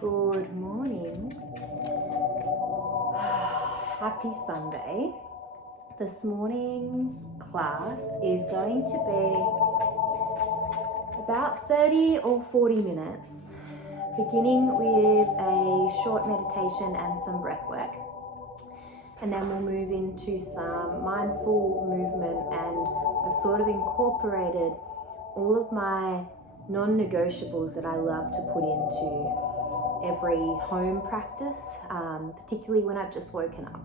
Good morning. Happy Sunday. This morning's class is going to be about 30 or 40 minutes, beginning with a short meditation and some breath work. And then we'll move into some mindful movement, and I've sort of incorporated all of my non-negotiables that I love to put into every home practice, particularly when I've just woken up.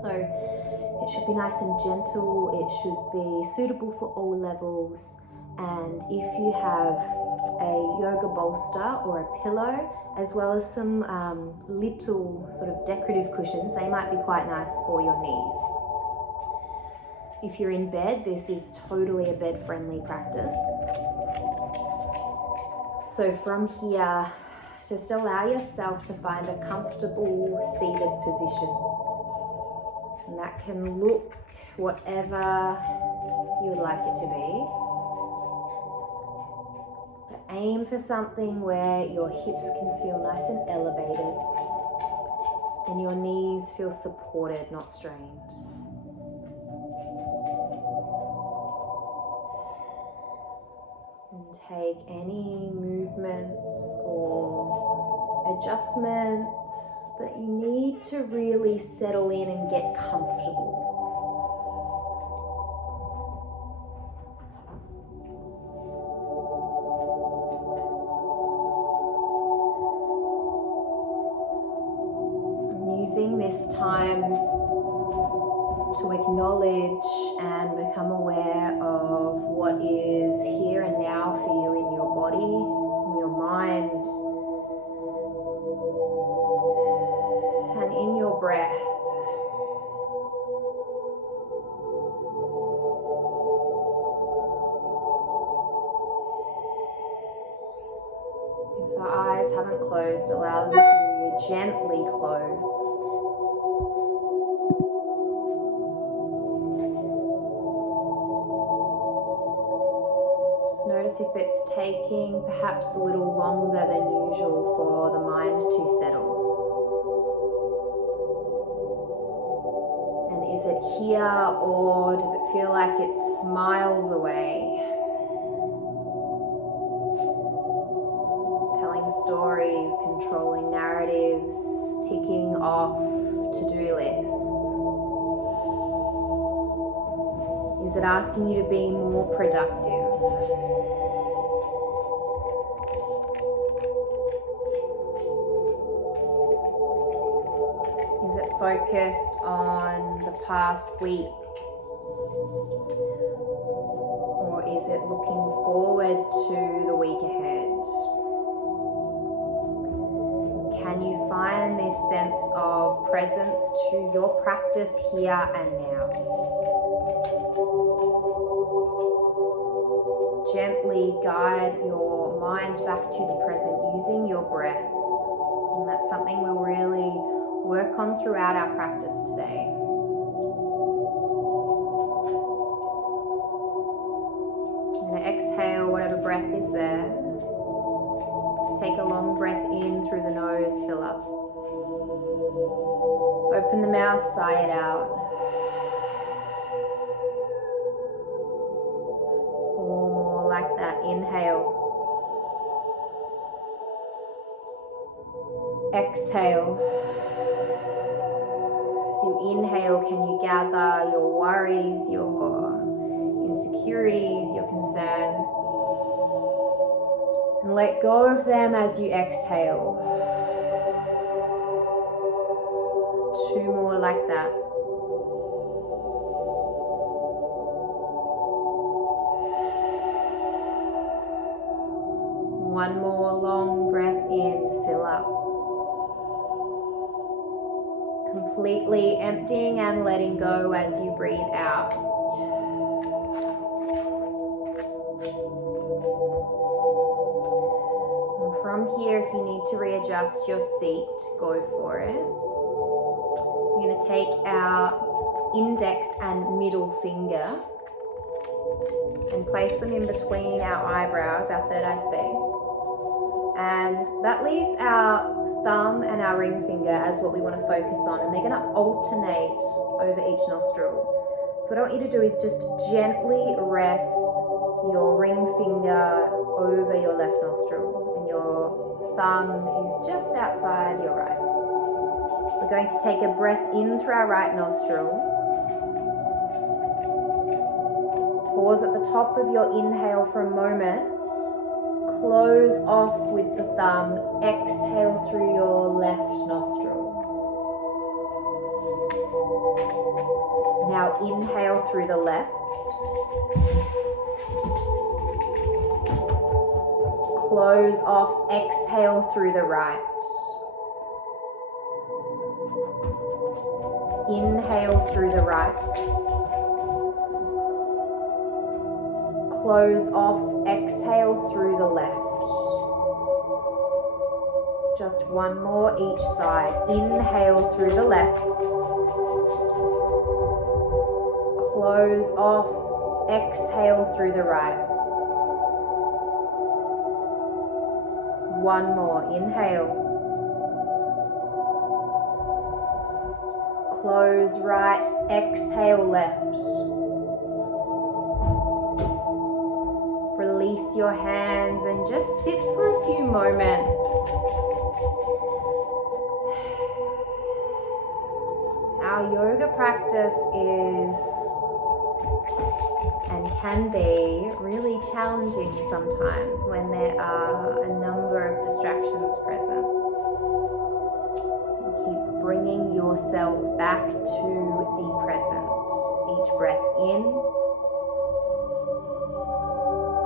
So it should be nice and gentle, it should be suitable for all levels, and if you have a yoga bolster or a pillow, as well as some little sort of decorative cushions, they might be quite nice for your knees. If you're in bed, this is totally a bed-friendly practice. So from here, just allow yourself to find a comfortable seated position. And that can look whatever you would like it to be. But aim for something where your hips can feel nice and elevated and your knees feel supported, not strained. And take any movements or adjustments that you need to really settle in and get comfortable. And using this time to acknowledge and become aware of what is here and now for you in your body, in your mind, and in your breath. If the eyes haven't closed, allow them to gently close. Notice if it's taking perhaps a little longer than usual for the mind to settle. And is it here, or does it feel like it's miles away? Telling stories, controlling narratives, ticking off to-do lists. Is it asking you to be more productive? Is it focused on the past week? Or is it looking forward to the week ahead? Can you find this sense of presence to your practice here and now? Gently guide your mind back to the present using your breath. And that's something we'll really work on throughout our practice today. I'm going to exhale whatever breath is there. Take a long breath in through the nose, fill up. Open the mouth, sigh it out. Like that, inhale, exhale. As you inhale, can you gather your worries, your insecurities, your concerns, and let go of them as you exhale. 2 more like that. One more long breath in, fill up. Completely emptying and letting go as you breathe out. And from here, if you need to readjust your seat, go for it. We're going to take our index and middle finger and place them in between our eyebrows, our third eye space. And that leaves our thumb and our ring finger as what we want to focus on, and they're going to alternate over each nostril. So what I want you to do is just gently rest your ring finger over your left nostril, and your thumb is just outside your right. We're going to take a breath in through our right nostril. Pause at the top of your inhale for a moment. Close off with the thumb. Exhale through your left nostril. Now inhale through the left. Close off. Exhale through the right. Inhale through the right. Close off, exhale through the left. Just one more each side. Inhale through the left. Close off, exhale through the right. One more, inhale. Close right, exhale left. Release your hands and just sit for a few moments. Our yoga practice is and can be really challenging sometimes when there are a number of distractions present. So keep bringing yourself back to the present. Each breath in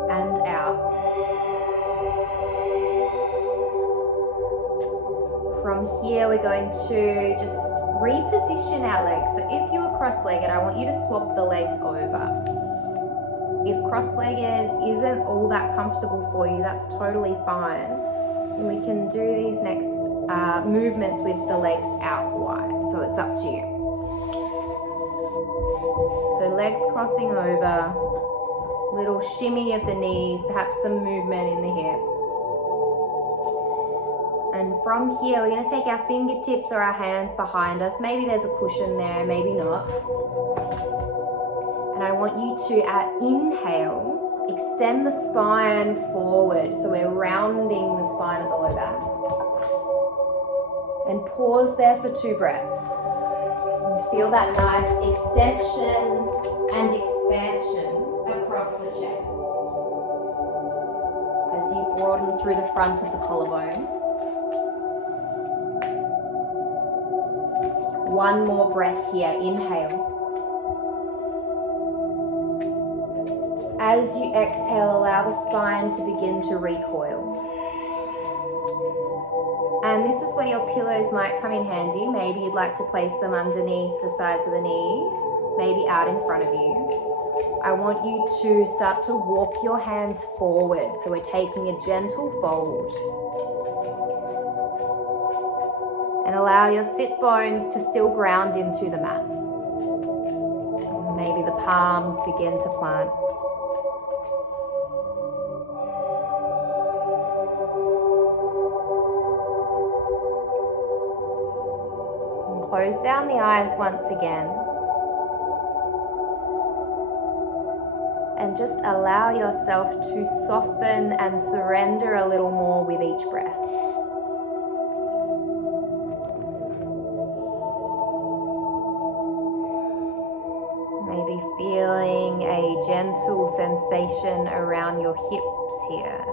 and out. From here, we're going to just reposition our legs. So if you are cross-legged, I want you to swap the legs over. If cross-legged isn't all that comfortable for you, that's totally fine. And we can do these next movements with the legs out wide. So it's up to you. So legs crossing over. Little shimmy of the knees, perhaps some movement in the hips. And from here, we're going to take our fingertips or our hands behind us. Maybe there's a cushion there, maybe not. And I want you to, at inhale, extend the spine forward. So we're rounding the spine at the low back. And pause there for 2 breaths. And feel that nice extension and expansion across the chest as you broaden through the front of the collarbones. One more breath here. Inhale. As you exhale, allow the spine to begin to recoil. And this is where your pillows might come in handy. Maybe you'd like to place them underneath the sides of the knees, maybe out in front of you. I want you to start to walk your hands forward. So we're taking a gentle fold. And allow your sit bones to still ground into the mat. Maybe the palms begin to plant. And close down the eyes once again. And just allow yourself to soften and surrender a little more with each breath. Maybe feeling a gentle sensation around your hips here.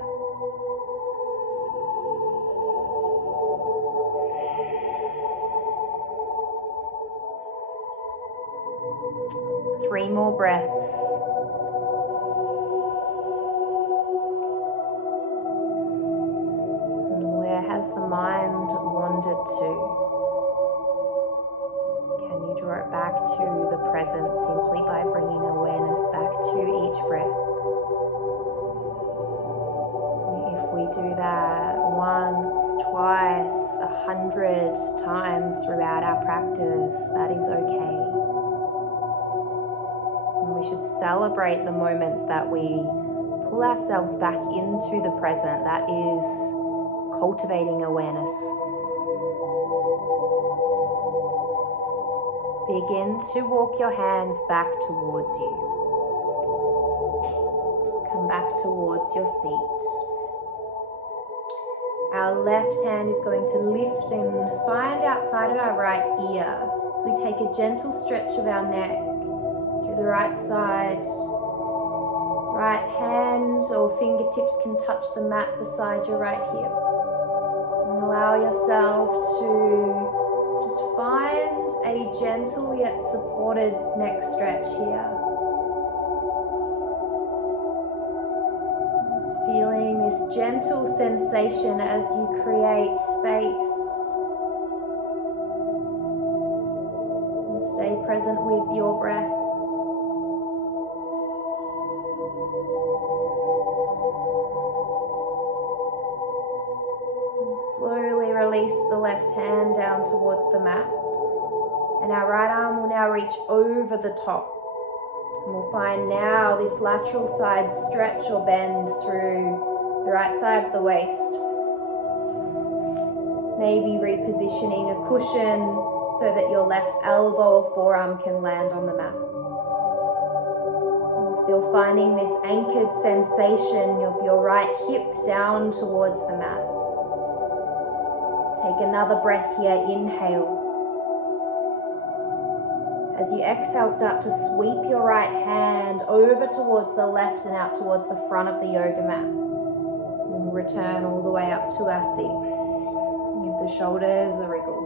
Three more breaths. Where has the mind wandered to? Can you draw it back to the present simply by bringing awareness back to each breath? If we do that once, twice, 100 times throughout our practice, that is okay. And we should celebrate the moments that we pull ourselves back into the present. That is cultivating awareness. Begin to walk your hands back towards you. Come back towards your seat. Our left hand is going to lift and find outside of our right ear. So we take a gentle stretch of our neck through the right side. Right hand or fingertips can touch the mat beside your right hip. And allow yourself to just find a gentle yet supported neck stretch here. Just feeling this gentle sensation as you create space. And stay present with your breath. Slowly release the left hand down towards the mat, and our right arm will now reach over the top, and we'll find now this lateral side stretch or bend through the right side of the waist. Maybe repositioning a cushion so that your left elbow or forearm can land on the mat. And still finding this anchored sensation of your right hip down towards the mat. Take another breath here, inhale. As you exhale, start to sweep your right hand over towards the left and out towards the front of the yoga mat. And we'll return all the way up to our seat. Give the shoulders a wriggle.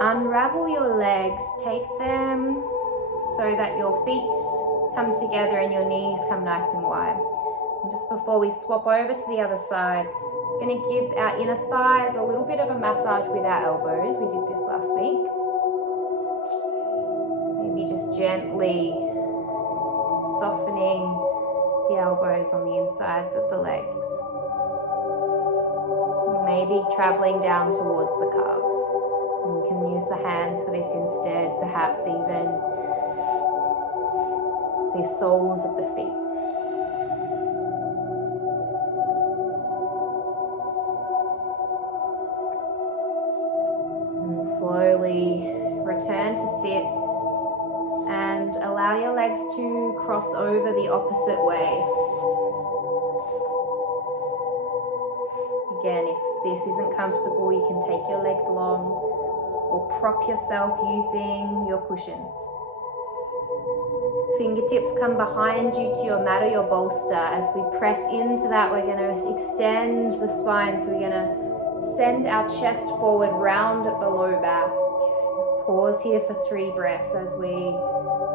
Unravel your legs, take them so that your feet come together and your knees come nice and wide. And just before we swap over to the other side, just going to give our inner thighs a little bit of a massage with our elbows. We did this last week. Maybe just gently softening the elbows on the insides of the legs. Maybe traveling down towards the calves. And you can use the hands for this instead, perhaps even the soles of the feet. Slowly return to sit and allow your legs to cross over the opposite way. Again, if this isn't comfortable, you can take your legs long or prop yourself using your cushions. Fingertips come behind you to your mat or your bolster. As we press into that, we're going to extend the spine, so we're going to send our chest forward, round at the low back. Pause here for 3 breaths as we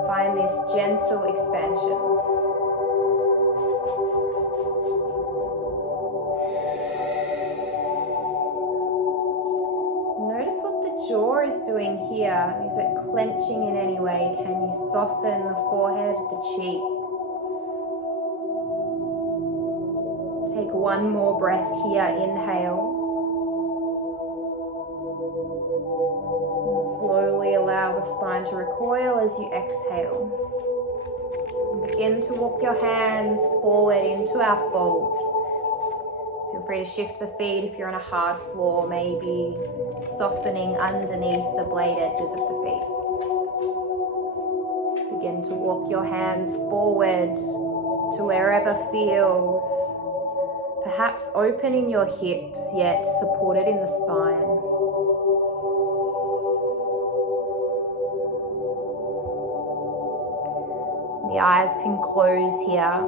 find this gentle expansion. Notice what the jaw is doing here. Is it clenching in any way? Can you soften the forehead, the cheeks? Take one more breath here. Inhale. Slowly allow the spine to recoil as you exhale. Begin to walk your hands forward into our fold. Feel free to shift the feet if you're on a hard floor, maybe softening underneath the blade edges of the feet. Begin to walk your hands forward to wherever feels perhaps open in your hips, yet supported in the spine. The eyes can close here.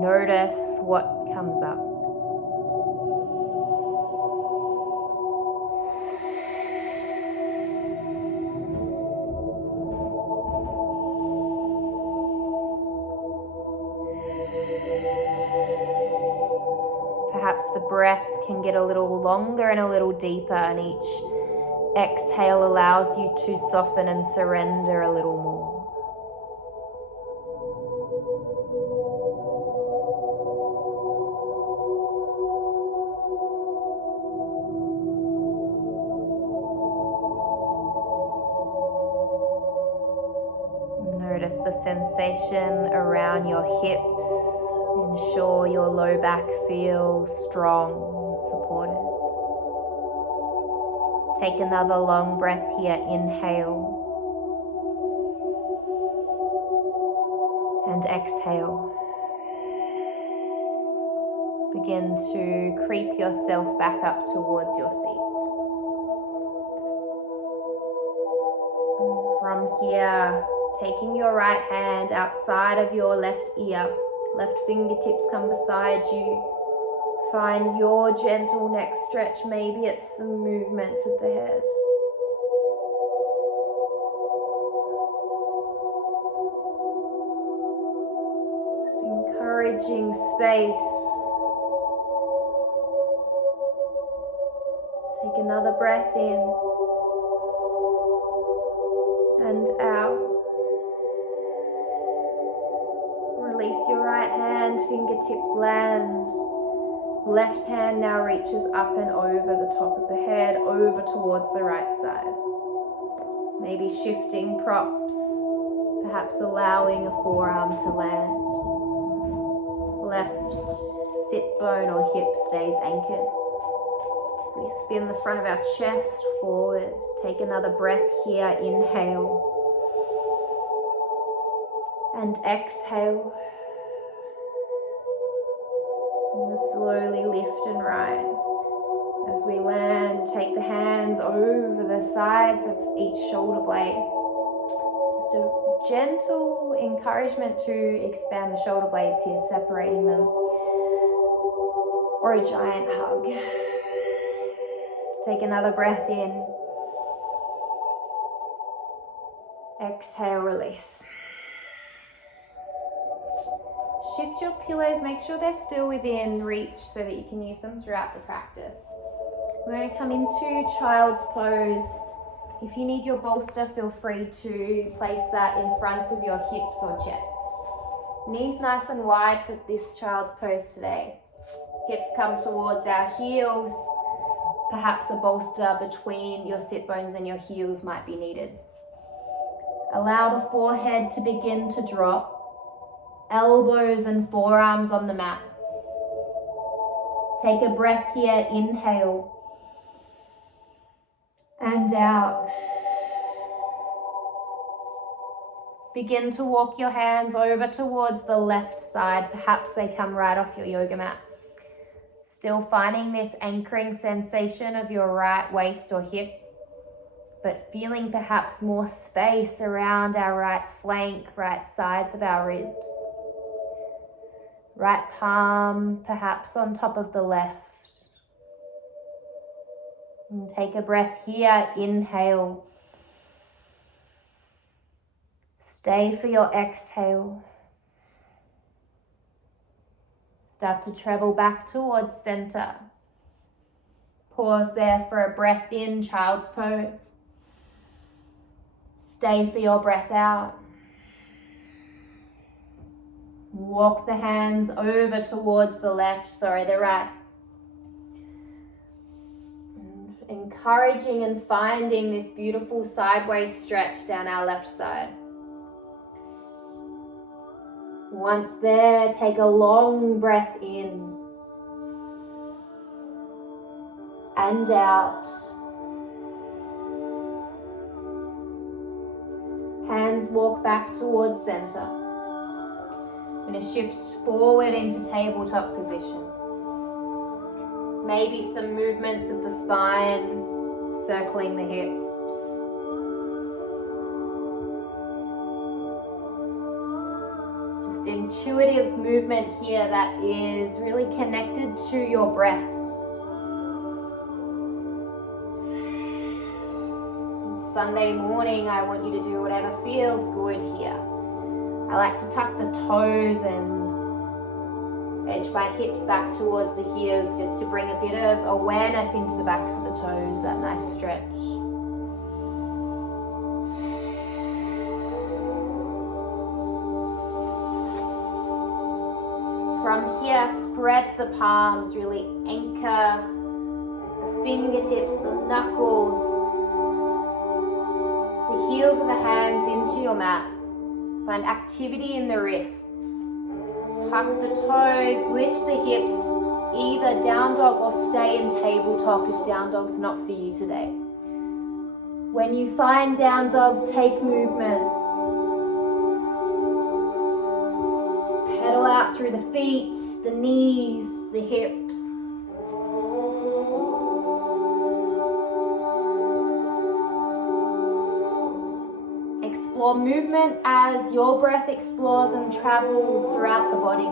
Notice what comes up. Perhaps the breath can get a little longer and a little deeper, and each exhale allows you to soften and surrender a little more. Notice the sensation around your hips, Ensure your low back feels strong and supported. Take another long breath here. Inhale. And exhale. Begin to creep yourself back up towards your seat. From here, taking your right hand outside of your left ear, left fingertips come beside you. Find your gentle neck stretch. Maybe it's some movements of the head. Just encouraging space. Take another breath in and out. Release your right hand, fingertips land. Left hand now reaches up and over the top of the head, over towards the right side. Maybe shifting props, perhaps allowing a forearm to land. Left sit bone or hip stays anchored. So we spin the front of our chest forward. Take another breath here. Inhale. And exhale. I'm going to slowly lift and rise. As we land, take the hands over the sides of each shoulder blade. Just a gentle encouragement to expand the shoulder blades here, separating them. Or a giant hug. Take another breath in. Exhale, release. Shift your pillows, make sure they're still within reach so that you can use them throughout the practice. We're going to come into child's pose. If you need your bolster, feel free to place that in front of your hips or chest. Knees nice and wide for this child's pose today. Hips come towards our heels. Perhaps a bolster between your sit bones and your heels might be needed. Allow the forehead to begin to drop. Elbows and forearms on the mat. Take a breath here. Inhale. And out. Begin to walk your hands over towards the left side. Perhaps they come right off your yoga mat. Still finding this anchoring sensation of your right waist or hip, but feeling perhaps more space around our right flank, right sides of our ribs. Right palm perhaps on top of the left. And take a breath here. Inhale. Stay for your exhale. Start to travel back towards center. Pause there for a breath in, child's pose. Stay for your breath out. Walk the hands over towards the right. And encouraging and finding this beautiful sideways stretch down our left side. Once there, take a long breath in and out. Hands walk back towards center. I'm going to shift forward into tabletop position. Maybe some movements of the spine, circling the hips. Just intuitive movement here that is really connected to your breath. And Sunday morning, I want you to do whatever feels good here. I like to tuck the toes and edge my hips back towards the heels just to bring a bit of awareness into the backs of the toes, that nice stretch. From here, spread the palms, really anchor the fingertips, the knuckles, the heels of the hands into your mat. Find activity in the wrists. Tuck the toes, lift the hips, either down dog or stay in tabletop if down dog's not for you today. When you find down dog, take movement. Pedal out through the feet, the knees, the hips. Explore movement as your breath explores and travels throughout the body.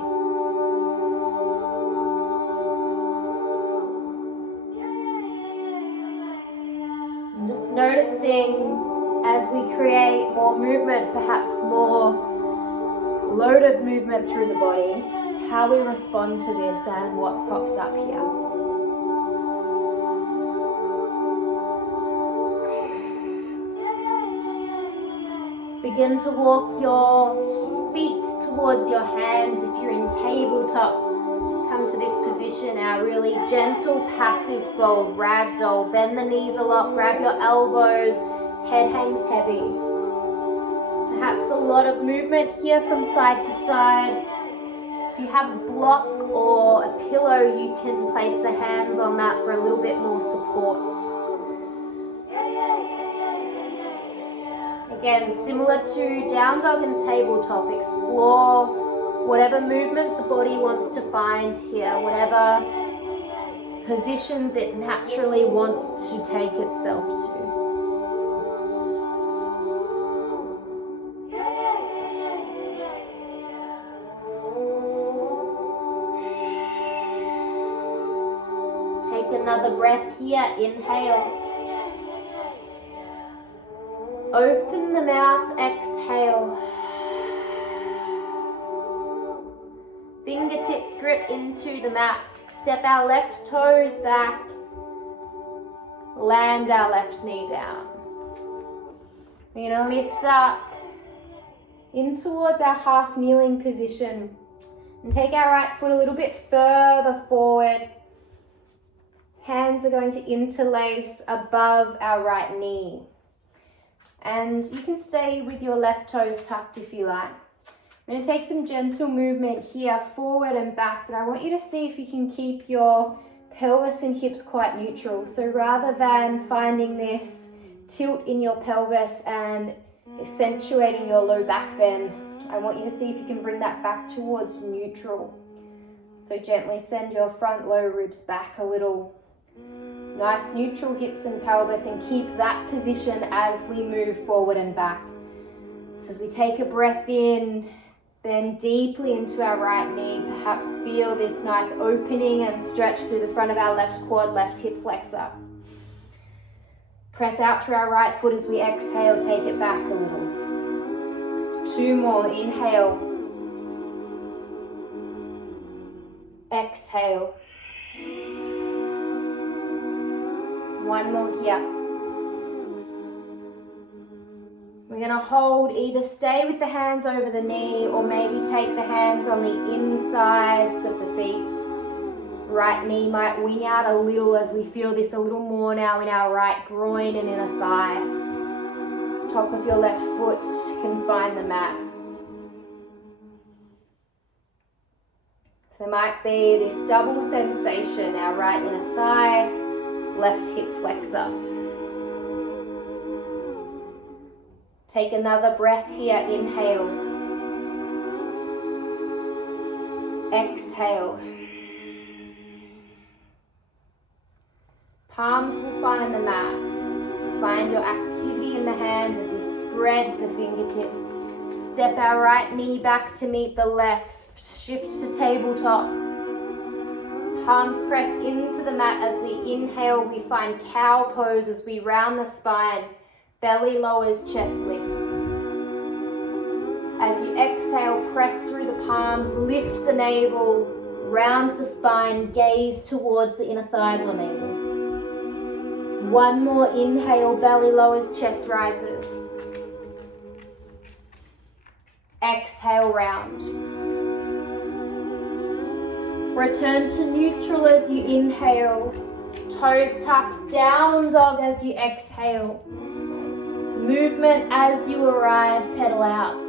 And just noticing as we create more movement, perhaps more loaded movement through the body, how we respond to this and what pops up here. Begin to walk your feet towards your hands. If you're in tabletop, come to this position, our really gentle passive fold, ragdoll. Bend the knees a lot, grab your elbows, head hangs heavy. Perhaps a lot of movement here from side to side. If you have a block or a pillow, you can place the hands on that for a little bit more support. Again, similar to down dog and tabletop, explore whatever movement the body wants to find here, whatever positions it naturally wants to take itself to. Take another breath here, inhale. Open the mouth, exhale. Fingertips grip into the mat. Step our left toes back. Land our left knee down. We're going to lift up in towards our half kneeling position and take our right foot a little bit further forward. Hands are going to interlace above our right knee. And you can stay with your left toes tucked if you like. I'm going to take some gentle movement here, forward and back, but I want you to see if you can keep your pelvis and hips quite neutral. So rather than finding this tilt in your pelvis and accentuating your low back bend, I want you to see if you can bring that back towards neutral. So gently send your front low ribs back a little. Nice neutral hips and pelvis, and keep that position as we move forward and back. So as we take a breath in, bend deeply into our right knee, perhaps feel this nice opening and stretch through the front of our left quad, left hip flexor. Press out through our right foot as we exhale, take it back a little. 2 more, inhale. Exhale. 1 more here. We're going to hold, either stay with the hands over the knee or maybe take the hands on the insides of the feet. Right knee might wing out a little as we feel this a little more now in our right groin and inner thigh. Top of your left foot can find the mat. So there might be this double sensation, our right inner thigh, left hip flexor. Take another breath here, inhale. Exhale. Palms will find the mat. Find your activity in the hands as you spread the fingertips. Step our right knee back to meet the left. Shift to tabletop. Palms press into the mat as we inhale. We find cow pose as we round the spine. Belly lowers, chest lifts. As you exhale, press through the palms, lift the navel, round the spine, gaze towards the inner thighs or navel. 1 more, inhale, belly lowers, chest rises. Exhale, round. Return to neutral as you inhale. Toes tucked, down dog as you exhale. Movement as you arrive, pedal out.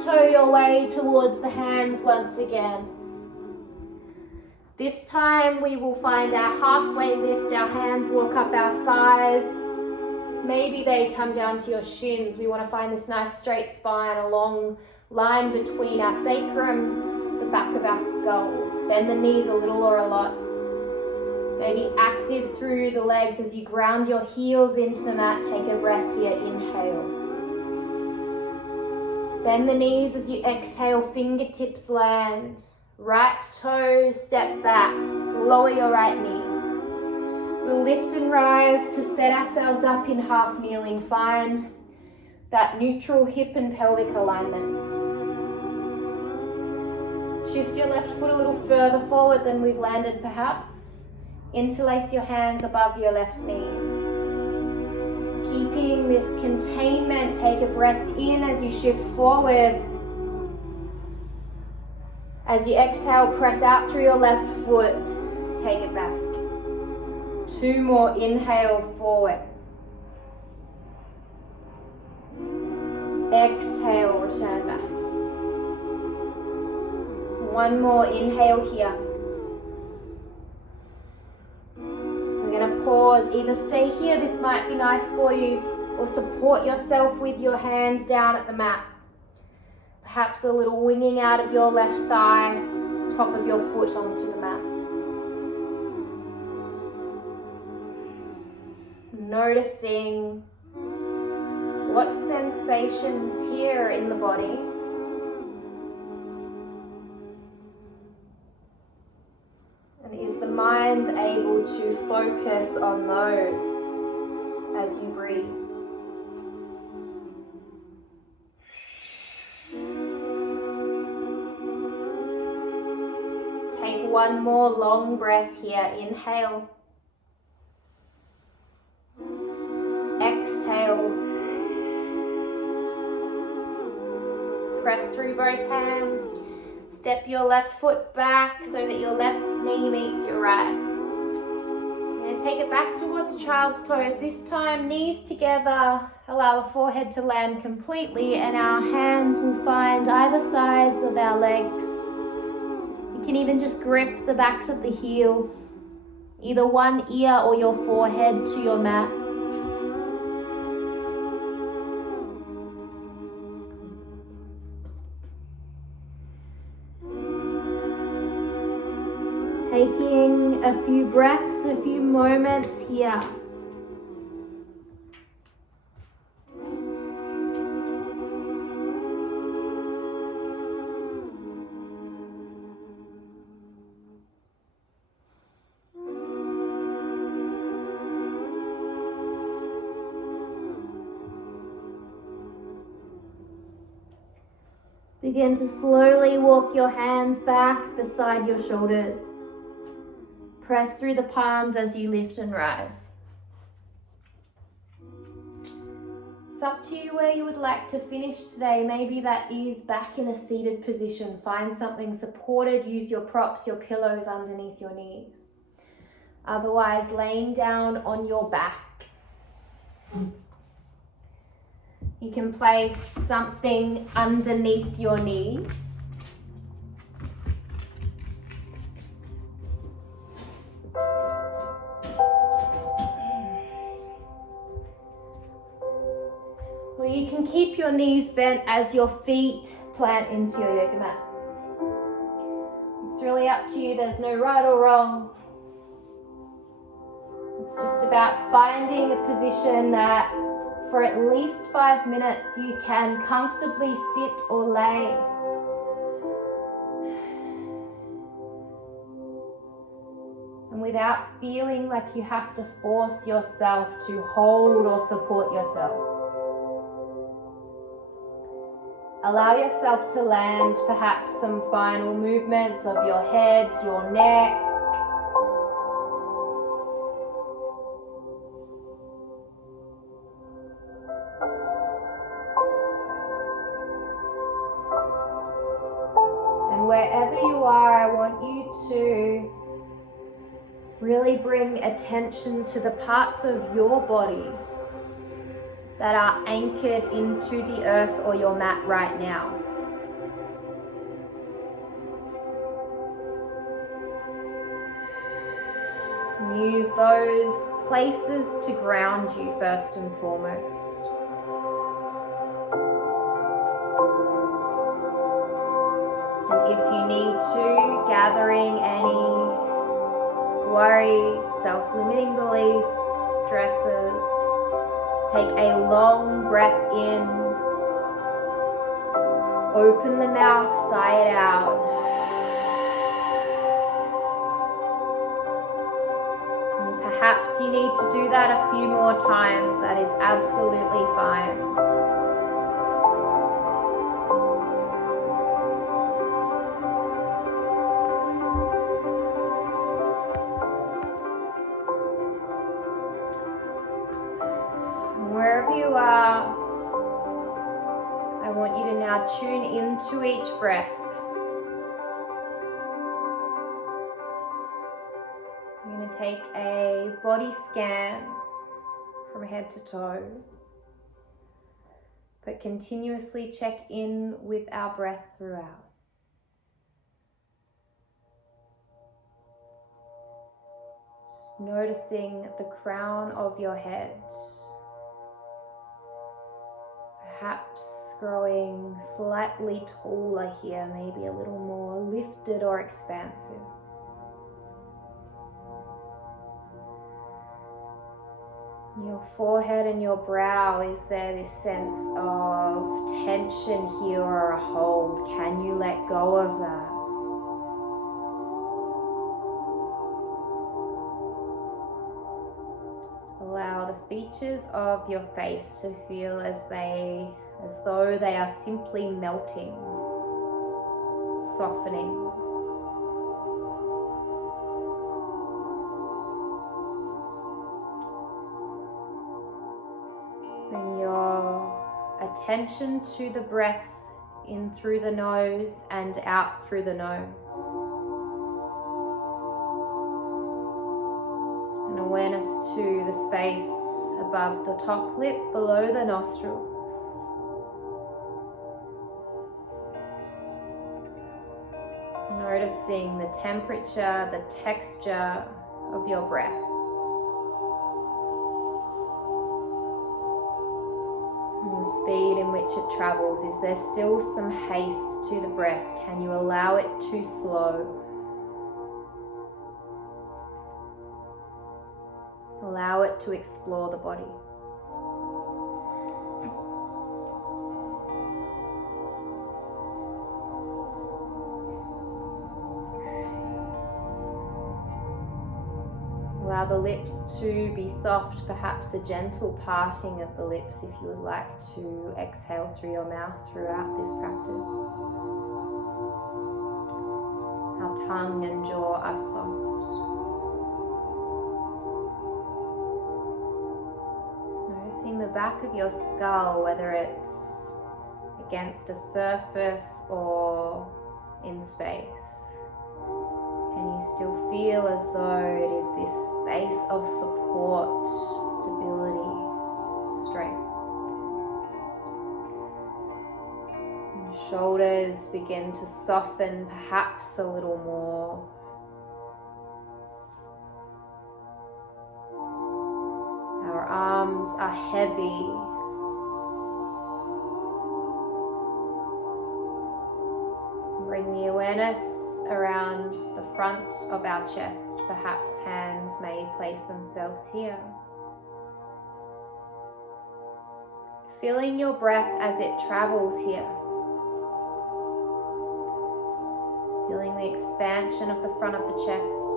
tiptoe your way towards the hands once again. This time we will find our halfway lift, our hands walk up our thighs. Maybe they come down to your shins. We want to find this nice straight spine, a long line between our sacrum, the back of our skull. Bend the knees a little or a lot. Maybe active through the legs as you ground your heels into the mat. Take a breath here, inhale. Bend the knees as you exhale, fingertips land. Right toes step back, lower your right knee. We'll lift and rise to set ourselves up in half kneeling. Find that neutral hip and pelvic alignment. Shift your left foot a little further forward than we've landed perhaps. Interlace your hands above your left knee. Keeping this containment, take a breath in as you shift forward. As you exhale, press out through your left foot, take it back. 2 more, inhale forward. Exhale, return back. 1 more, inhale here. We're going to pause, either stay here, this might be nice for you, or support yourself with your hands down at the mat. Perhaps a little winging out of your left thigh, top of your foot onto the mat. Noticing what sensations here in the body. And is the mind able to focus on those as you breathe? Take 1 more long breath here. Inhale. Exhale. Press through both hands. Step your left foot back so that your left knee meets your right. You're going to take it back towards child's pose. This time, knees together. Allow the forehead to land completely, and our hands will find either sides of our legs. You can even just grip the backs of the heels, either one ear or your forehead to your mat. Taking a few breaths, a few moments here. Begin to slowly walk your hands back beside your shoulders. Press through the palms as you lift and rise. It's up to you where you would like to finish today. Maybe that is back in a seated position. Find something supported. Use your props, your pillows underneath your knees. Otherwise, laying down on your back. You can place something underneath your knees. Or you can keep your knees bent as your feet plant into your yoga mat. It's really up to you. There's no right or wrong. It's just about finding a position that for at least 5 minutes you can comfortably sit or lay. And without feeling like you have to force yourself to hold or support yourself. Allow yourself to land perhaps some final movements of your head, your neck. And wherever you are, I want you to really bring attention to the parts of your body that are anchored into the earth or your mat right now. And use those places to ground you first and foremost. And if you need to, gathering any worries, self-limiting beliefs, stresses, take a long breath in, open the mouth, sigh it out. Perhaps you need to do that a few more times. That is absolutely fine. Wherever you are, I want you to now tune into each breath. I'm going to take a body scan from head to toe, but continuously check in with our breath throughout. Just noticing the crown of your head, perhaps growing slightly taller here, maybe a little more lifted or expansive. Your forehead and your brow, is there this sense of tension here or a hold? Can you let go of that? Just allow the features of your face to feel as though they are simply melting, softening. Bring your attention to the breath in through the nose and out through the nose. An awareness to the space above the top lip, below the nostrils. Noticing the temperature, the texture of your breath. The speed in which it travels. Is there still some haste to the breath? Can you allow it to slow? Allow it to explore the body. Allow the lips to be soft, perhaps a gentle parting of the lips if you would like to exhale through your mouth throughout this practice. Our tongue and jaw are soft. Noticing the back of your skull, whether it's against a surface or in space. Can you still feel as though it is this space of support, stability, strength? And shoulders begin to soften perhaps a little more. Our arms are heavy. Bring the awareness around the front of our chest. Perhaps hands may place themselves here. Feeling your breath as it travels here. Feeling the expansion of the front of the chest.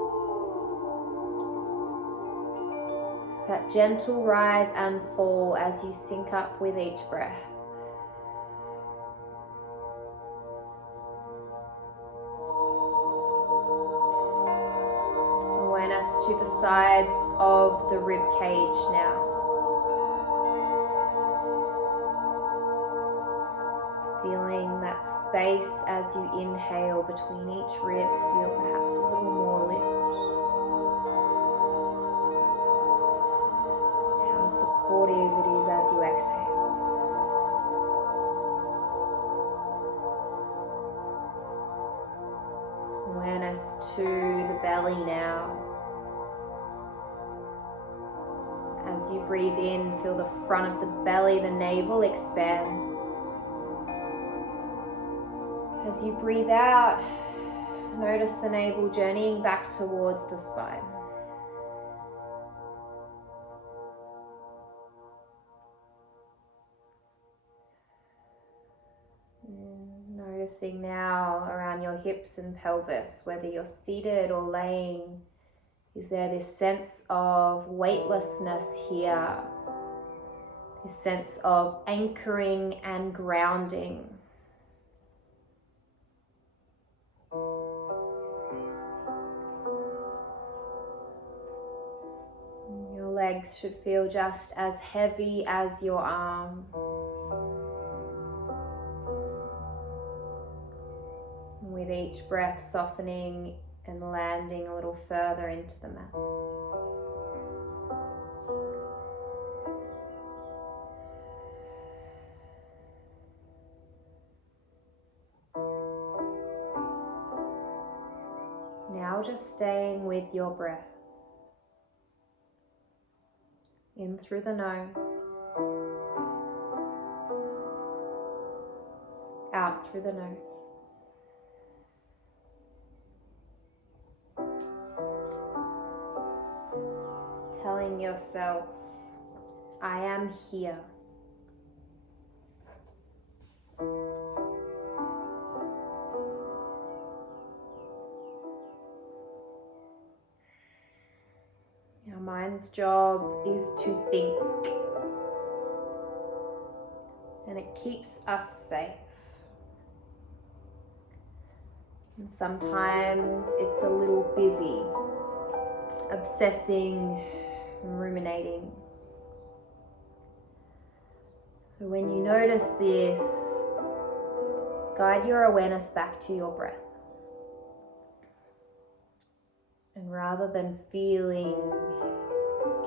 That gentle rise and fall as you sync up with each breath. To the sides of the rib cage now. Feeling that space as you inhale between each rib. Feel perhaps a little more lift. How supportive it is as you exhale. Awareness to the belly now. As you breathe in, feel the front of the belly, the navel expand. As you breathe out, notice the navel journeying back towards the spine. And noticing now around your hips and pelvis, whether you're seated or laying, is there this sense of weightlessness here? This sense of anchoring and grounding. Your legs should feel just as heavy as your arms. With each breath softening and landing a little further into the mat. Now just staying with your breath. In through the nose, out through the nose. Telling yourself, I am here. Our mind's job is to think, and it keeps us safe. And sometimes it's a little busy, obsessing, ruminating. So when you notice this, guide your awareness back to your breath. And rather than feeling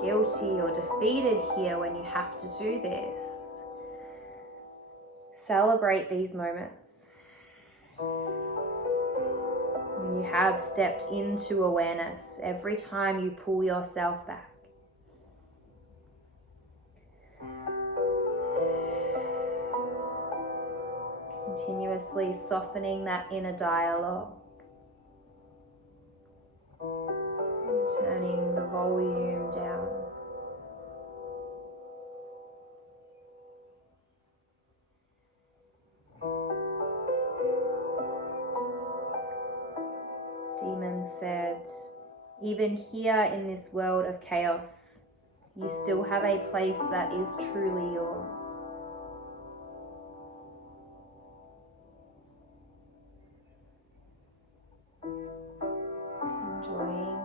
guilty or defeated here when you have to do this, celebrate these moments. You have stepped into awareness every time you pull yourself back. Continuously softening that inner dialogue. Turning the volume down. Demon said, even here in this world of chaos, you still have a place that is truly yours. Enjoying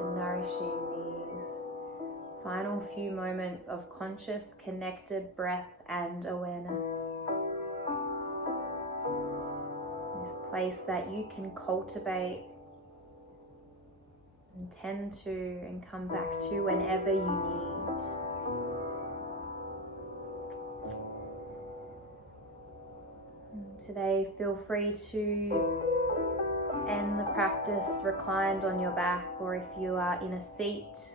and nourishing these final few moments of conscious, connected breath and awareness. This place that you can cultivate and tend to and come back to whenever you need. And today, feel free to end the practice reclined on your back, or if you are in a seat,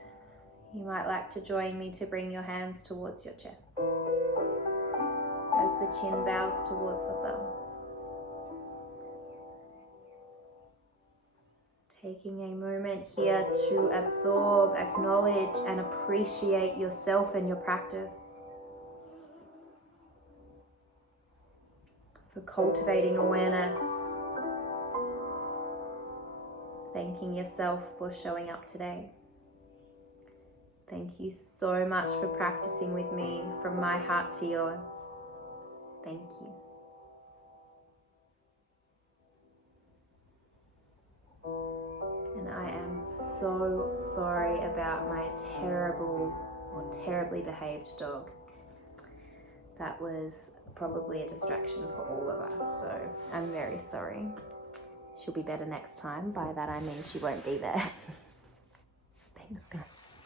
you might like to join me to bring your hands towards your chest as the chin bows towards the thumbs. Taking a moment here to absorb, acknowledge, and appreciate yourself and your practice. For cultivating awareness. Thanking yourself for showing up today. Thank you so much for practicing with me from my heart to yours. Thank you. And I am so sorry about my terribly behaved dog. That was probably a distraction for all of us, so I'm very sorry. She'll be better next time. By that I mean she won't be there. Thanks, guys.